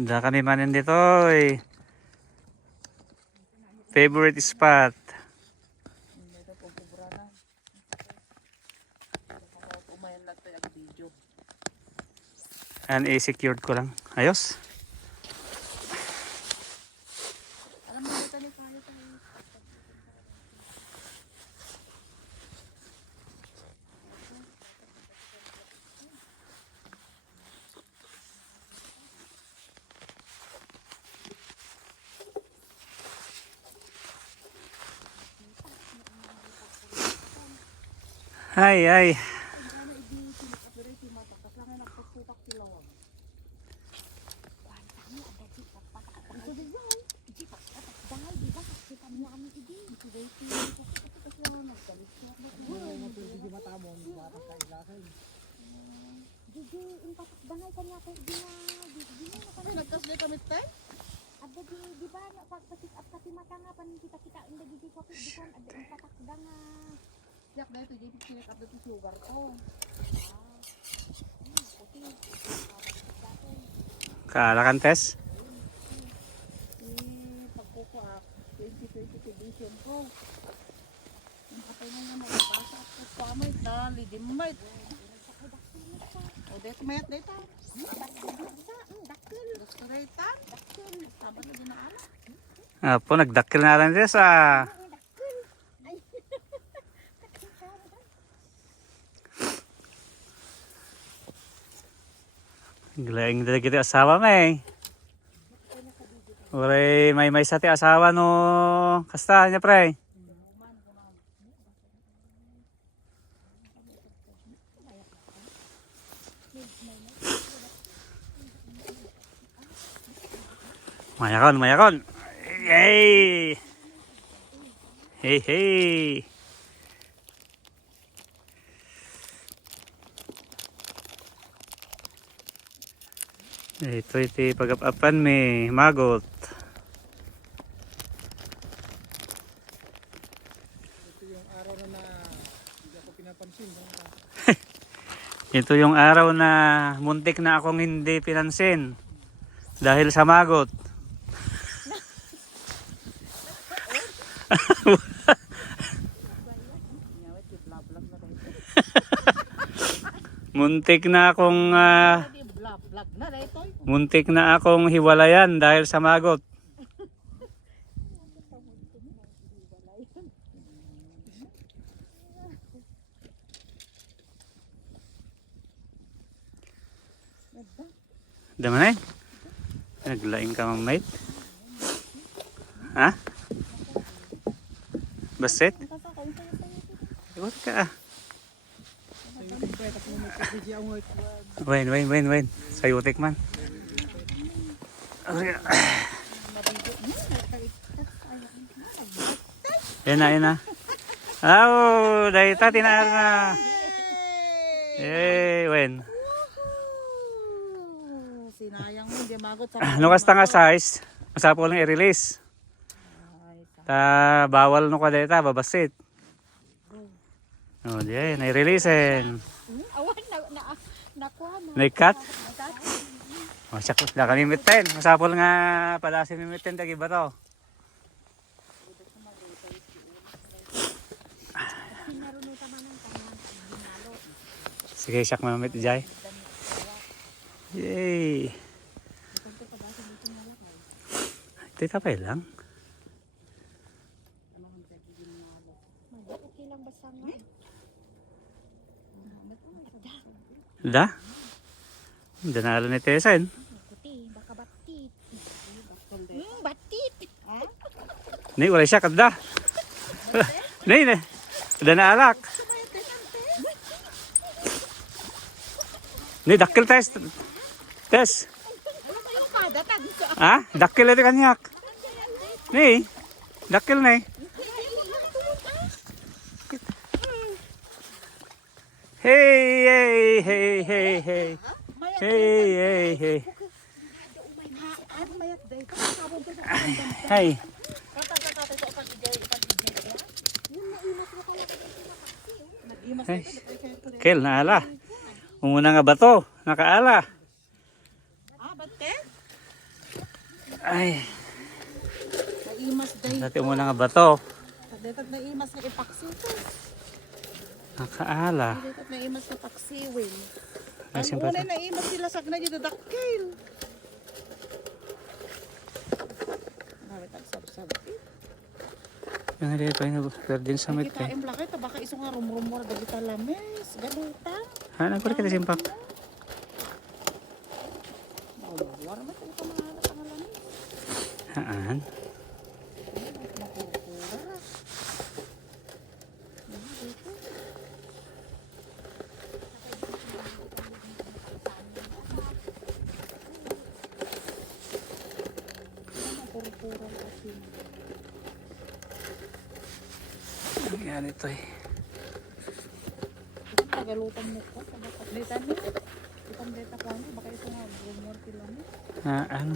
Da kami manin dito eh. Favorite spot. And i-secured ko lang. Ayos. Ay, ay. Nagkasli kami tayo? Ada di ba pagpasit up kasi mata nga pan kita inda di ko dikon ada impatakda nga. Siyak dahil ito, di pinik up dito sugar ko. Puti. Kaalakan test. Pagkuko 2022 edition ko. Ang kapay na nga magbasa at pamay, dali, di mamay. O, dito mayat dito. Dakil. Gusto rin tan. Sabat na din na ala. Apo, nagdakil na lang test ah. Gilaing dito kita asawa may. Ore may sa ti asawa no kasta niya pre. Mayakon. Yay! Hey. Ito iti pag-apan may magot. Ito yung araw na hindi ako pinapansin. Ito yung araw na muntik na akong hindi pinansin dahil sa magot. Muntik na akong muntik na akong hiwalayan dahil sa magot. Daman eh? Naglaing ka mamait? Ha? Basit? Iwat ka ah. Wen. Sayutik man. Yan na. Oh, dahil ta tinaar na. Wen. Sinayang mo, hindi magot sa Ano kasta nga size? Masapo lang i-release. Ta bawal no ka deta, babasit. Oh, diyan, na-release en. Awan nakuha na. Naikat? Oh, siya na kami mitten. Masapol nga pala si mitten tagi ba to? Sige, siyak mamit jay. Yay! Tita pa lang. Okay lang basta nga. Da? Danalo ni Tesen. Puti, baka batit. Batit. Ni, wala siya kada. Ni. Dana alak. Ni, dakil test. Test. Ha? Dakil ito kanyak. Ni, dakil na eh. Hey. Hey. Hey. Kel, naala. Umuna nga bato, nakaala. Ah, bate? Ay, Naimas day. dati mo na nga bato. Dito naimas na ipaksiwin. Nakaala. Dito naimas na paksiwin. Ay, Ang siyempre. unay naimas sila sa na dito dakil. Bakit ang sab-sab? Yung dito yung pwede sa mit Kita eh. im lakay baka iso nga rumrumor dagi talames. Galutan. Ha, nagpura kita simpak. Rumor mo ito mahalat ang lamis. Haan. Mapurpura. Dito. Mapurpura kasi. Yan ito eh. Tagalutan mo ko sa baka dita ni. Itong data ko ano baka ito nga rumor sila ni. Haan.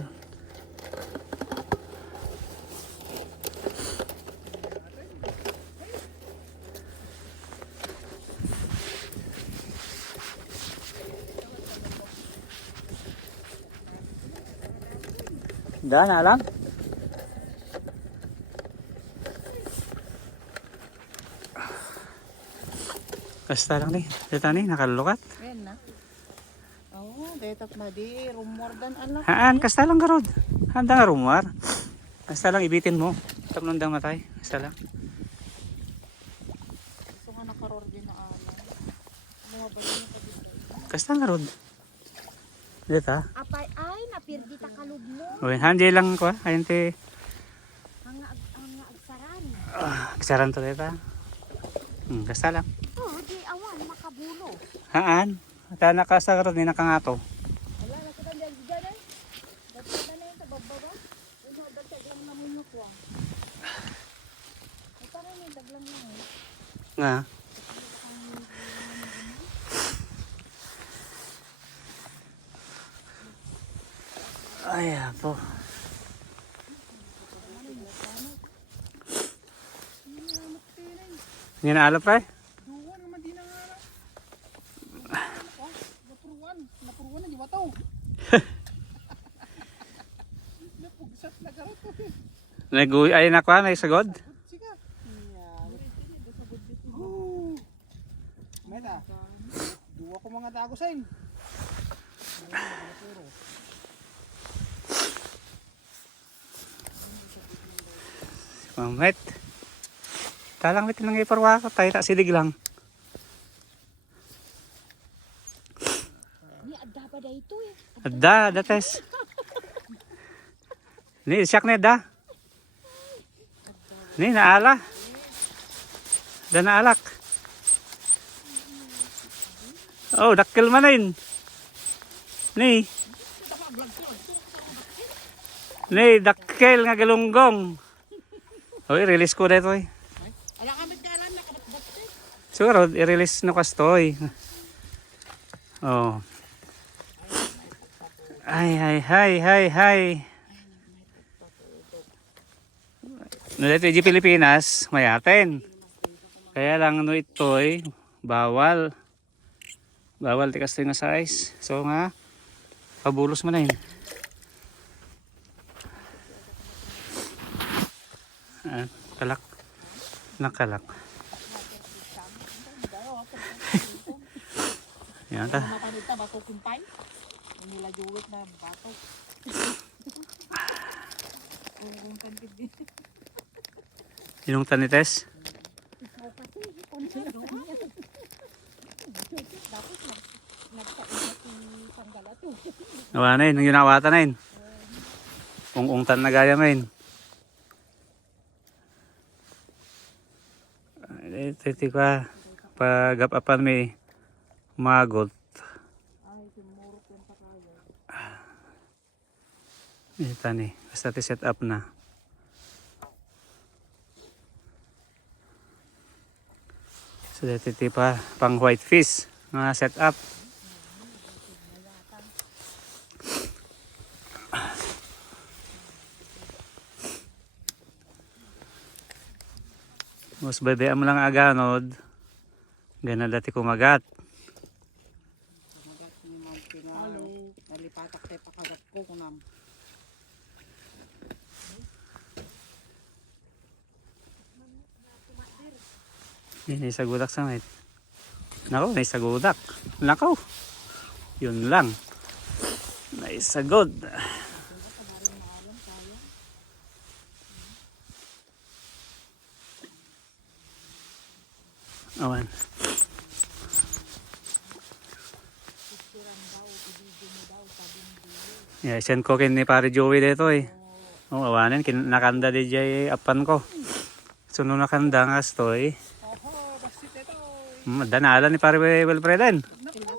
Dana lang. Basta lang ni. Dito ni, nakalukat. Ayan na. Oo, data pa di rumor dan anak. Haan, kasta lang garod. Handa nga rumar. Kasta lang ibitin mo. Tapnon dang matay. Kasta lang. Gusto nga nakaror din na ano. Mga bayan pa dito. Kasta nga garod. Dito. Apay ay napirdi ta kalubmo. Uy, handi lang ko. Ayun te. Ang agsaran. Kisaran to dito. Kasta lang. Oh, di awan makabulo. Haan. Tana ka sa garod ni nakangato. Wala na kita diyan diyan ay. Dapat na yan sa bababa. Yung dapat lang na mo ko. Ay para may daglang lang. Nga. Ay, apo. Hindi na alap pre? Duwan naman di na nga na. Napuruan. Napuruan na di ba to? Napugsat na karot ko. Naguy ay nakwa na isagod. Sige. Oh. Meta. Duwa ko mga dagosain. Mamet. Talang mit nang iparwa ko tayo ta sidig lang. Ni adda pa da ito eh. Adda, dates. Ni siyak na da. Ni naala. Da naalak. Oh, dakkel manin. Ni. Ni dakkel nga galunggong. Oy, release ko dito eh. Ala kami kalan na kabat-bat. Siguro, i-release no kastoy. Oh. Ay, ay, ay, ay, ay. No, dito di Pilipinas, mayaten. Kaya lang no ito'y bawal. Bawal ti kastoy nga size. So nga, pabulos mo na yun. Kalak. Nakalak. Yan ta. Mapanita bato kumpay. Nila juwit na bato. Kung kantig din. Yung tanites. O kasi konsyado niya. Dapat nagsaingat si Panggalat to. Nawa na yun. Yung ginawatan na yun. Ung-ungtan na gaya mo yun. Titi ka. Pag-apapan may magot. Ay, timurok yan pa kayo. Ito ni. Basta ti set up na. So titi pa pang white fish. Mga set up. Mas bebe mo lang aganod. Gana dati kumagat. Magat ni Mount Hello. Nalipatak tayo pakagat ko kunam. Yan, isagudak sa mate. Nako, naisagudak. Nako. Yun lang. Naisagod. Awan. Yeah, send ko kin ni pare Joey dito eh. Oh, awanin nakanda di jay apan ko. Suno nakanda nga stoy. Oho, basit ito. Danalan ni pare Wilfreden. Nakuti.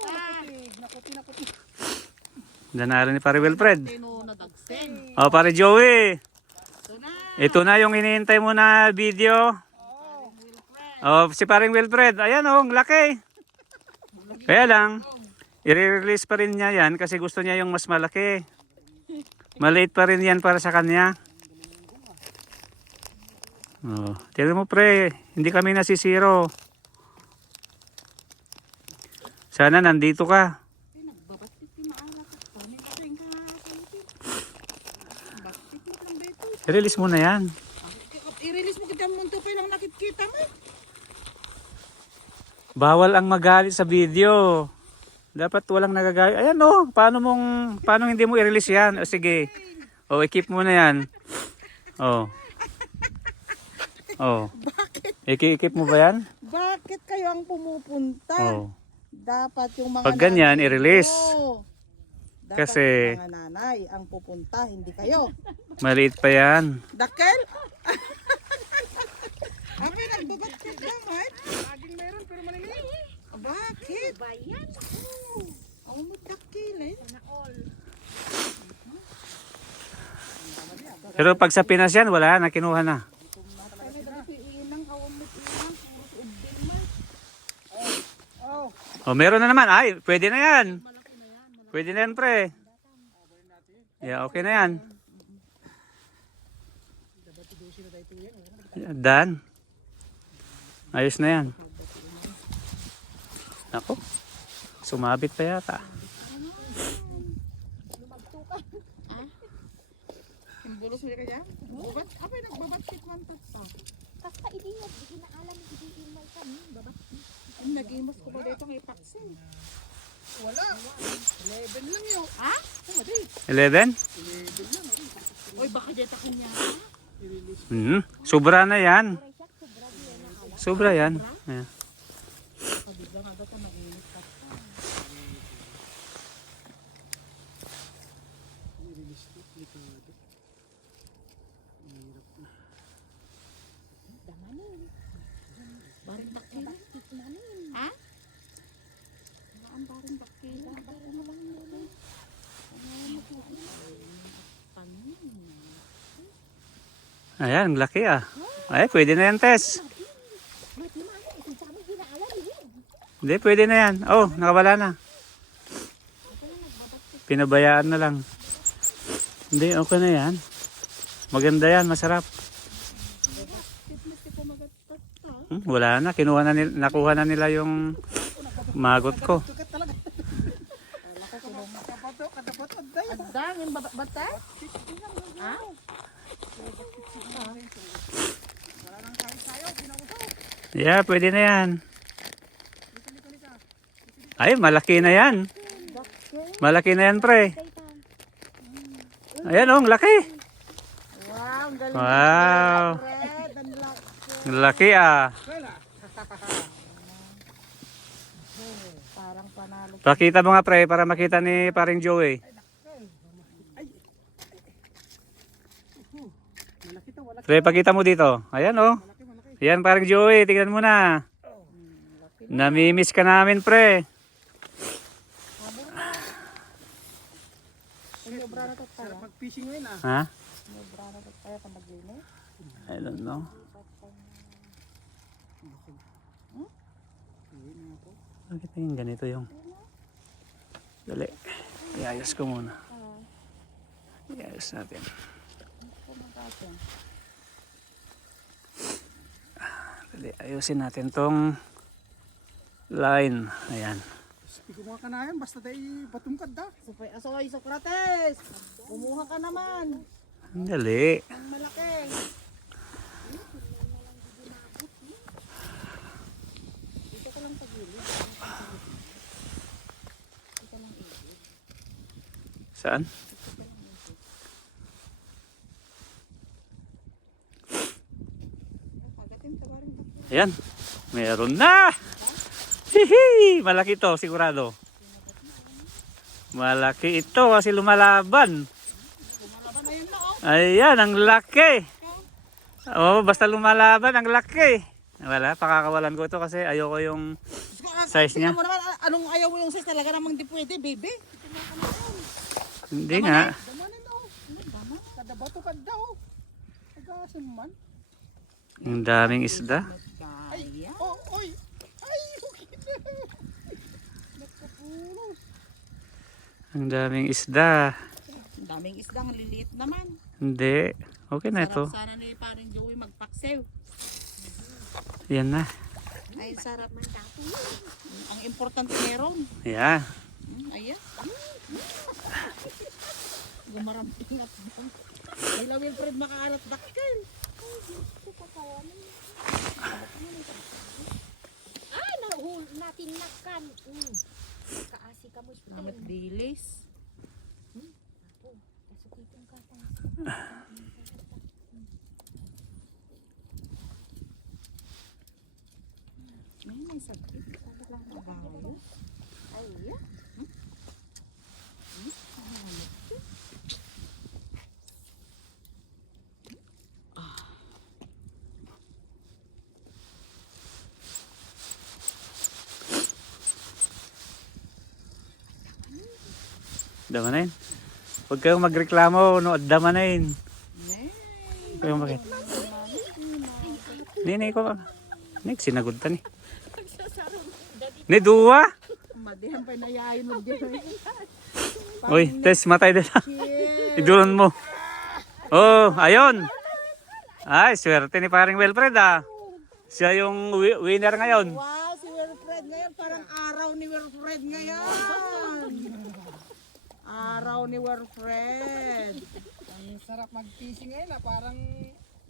Danalan ni pare Wilfred. Tino na dagsen. Oh, pare Joey. Ito na. Ito na yung hinihintay mo na video. Oh, si paring Wilfred. Ayan oh, ang laki. Kaya lang, i-release pa rin niya yan kasi gusto niya yung mas malaki. Maliit pa rin yan para sa kanya. Oh, tignan mo pre, hindi kami nasisiro. Sana nandito ka. Nagbabatit yung maalat. Paano kasing kahapon? Batit mo lang dito. I-release mo na yan. I-release mo kita munto pa lang nakikita mo. Bawal ang magalit sa video. Dapat walang nagagalit. Ayan oh, paano hindi mo i-release yan? O sige. O, i-keep mo na yan. Oh. Oh. Bakit? I-keep mo ba yan? Bakit kayo ang pumupunta? Oh. Dapat yung mga Pag ganyan, nanay i-release. mo. Dapat Kasi- yung mga nanay ang pupunta, hindi kayo. Maliit pa yan. Dakkel? Abi, nagbabatkit lang, right? Laging meron, pero maliliit. Bakit? Bayan. Ang dakkel, eh. Sana all. Pero pag sa Pinas yan, wala na, kinuha na. Kami dali iinang, kawamit inang, puro sa ubding man. Oh, Oh, meron na naman. Ay, pwede na yan. Pwede na yan, pre. Yeah, okay na yan. Dan. Ayos na yan. Ako. Sumabit pa yata. Simbolos mo kaya? Babat, abi, nagbabatkit man to. Kasta idingat, di na alam hindi imay kami. Babat. Ang nag-imas ko ba dito ng ipaksin? Wala. 11 lang yun. Ha? Oh, di. 11? Uy, baka dito kanya. Sobra na yan. Sobra yan. Yeah. Damanin. Baring bakil. Batik namin. Ha? Ang baring bakil. Babarin mo lang yun. Ayan, laki ah. Ay, pwede na yan, Tess. Ba't naman? Ito sa amin, di na alam. Hindi, pwede na yan. Oh, nakawala na. Pinabayaan na lang. Hindi, okay na yan. Maganda yan, masarap. Wala na, kinuha na nakuha na nila yung magot ko. Adang, yung bata? Ha? Yeah, pwede na yan. Ay, malaki na yan. Malaki na yan, pre. Ayan oh, ang laki. Wow, ang galing. Wow. Red, ang laki. Ang laki ah. Parang panalo. Pakita mo nga, pre, para makita ni paring Joey. Pre, pakita mo dito. Ayan oh. Ayan, paring Joey, tingnan mo na. Namimiss ka namin, pre. Sobra na to kaya. Pag-fishing ngayon ah. Ha? Sobra na to kaya pag naglinis. I don't know. Bakit yung ganito yung... Dali. Iayos ko muna. Iayos natin. Dali, ayusin natin tong line. Ayan. Kumuha ka na yan, basta tayo patungkad da. Asoy, Socrates! Kumuha ka naman. Dali. Ang malaki. Saan? Agatin ka ba rin ba? Ayan. Meron na! Hihi! Malaki to, sigurado. Malaki ito kasi lumalaban. Lumalaban na yun na oh. Ayan, ang laki. Oh, basta lumalaban, ang laki. Wala, pakakawalan ko ito kasi ayoko yung size niya. Tingnan mo naman, anong ayaw mo yung size talaga namang di pwede, baby. Hindi nga. Damanin na oh. Dama, kada bato kada oh. Nag-aasim man. Ang daming isda. Ay, oh, oy. Ay, okay na. Nagkapulos. Ang daming isda. Ang daming isdang liliit naman. Hindi. Okay na ito. Sarap sana ni paring Joey magpaksew. Yan na. Ay, sarap man tapo. Ang importante meron. Yeah. Ayan. Gumaramping at doon. Ila Wilfred makaalat dakkel. Ah, nahul natin nakan. Kaasi ka mo Namat dilis. Kasukitong kata. May sakit. Sabi lang mabayo. Ay, yeah. Damanain. Huwag kayong magreklamo. No, damanain. Huwag kayong bakit. Nini ko. Nek, sinagod ta ni. Ni duwa. Madihan pa nayayin mo dyan. Uy, test matay din. Cheers. Iduron mo. Oh, ayun. Ay, swerte ni paring Wilfred ah. Siya yung winner ngayon. Wow, si Wilfred ngayon. Parang araw ni Wilfred ngayon. Araw ni Wilfred. Ang sarap mag-fishing ngayon ah,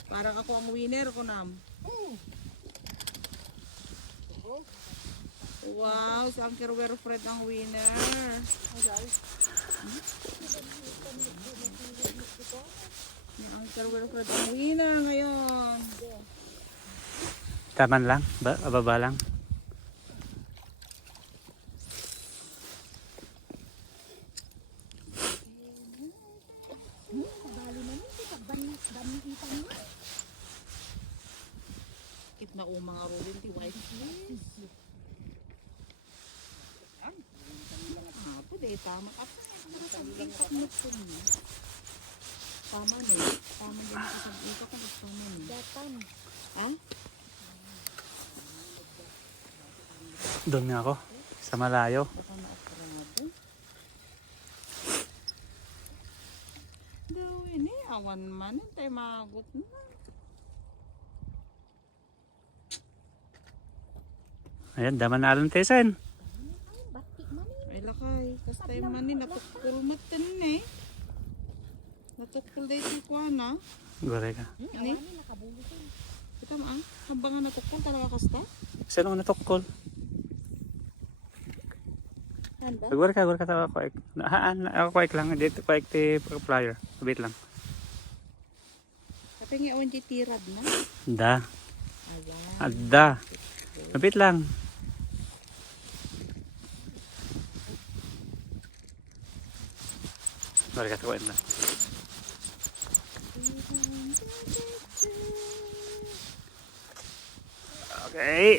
Parang ako ang winner ko nam. Wow, si Uncle Wilfred ang winner. Si Uncle Wilfred ang winner ngayon. Taman lang, baba lang. Kit na mga rolling ti white fish. Pwede tama ka pa. Tama na eh. Tama din ako sa ito kung gusto mo eh. Datan. Ha? Doon nga ako. Sa malayo. Baka na-aprado. Gawin eh. Awan man. Tayo magot na. Ayan, daman na alam tesen. Bati man Ay lakay. Kas tayo man eh. Natukul matan eh. Natukul day si Kuana. Gore ka. Ani? nakabulisin. Kita maan. Habang nga natukul talaga kasta. Sino mo natukol? Handa? Gore ka tawa ko. Ako ko lang. Dito ko ti flyer. Sabit lang. Tapi nga awan di tirad na. Da. Ala. Adda. Sabit lang. Gore ka tawa na. Okay.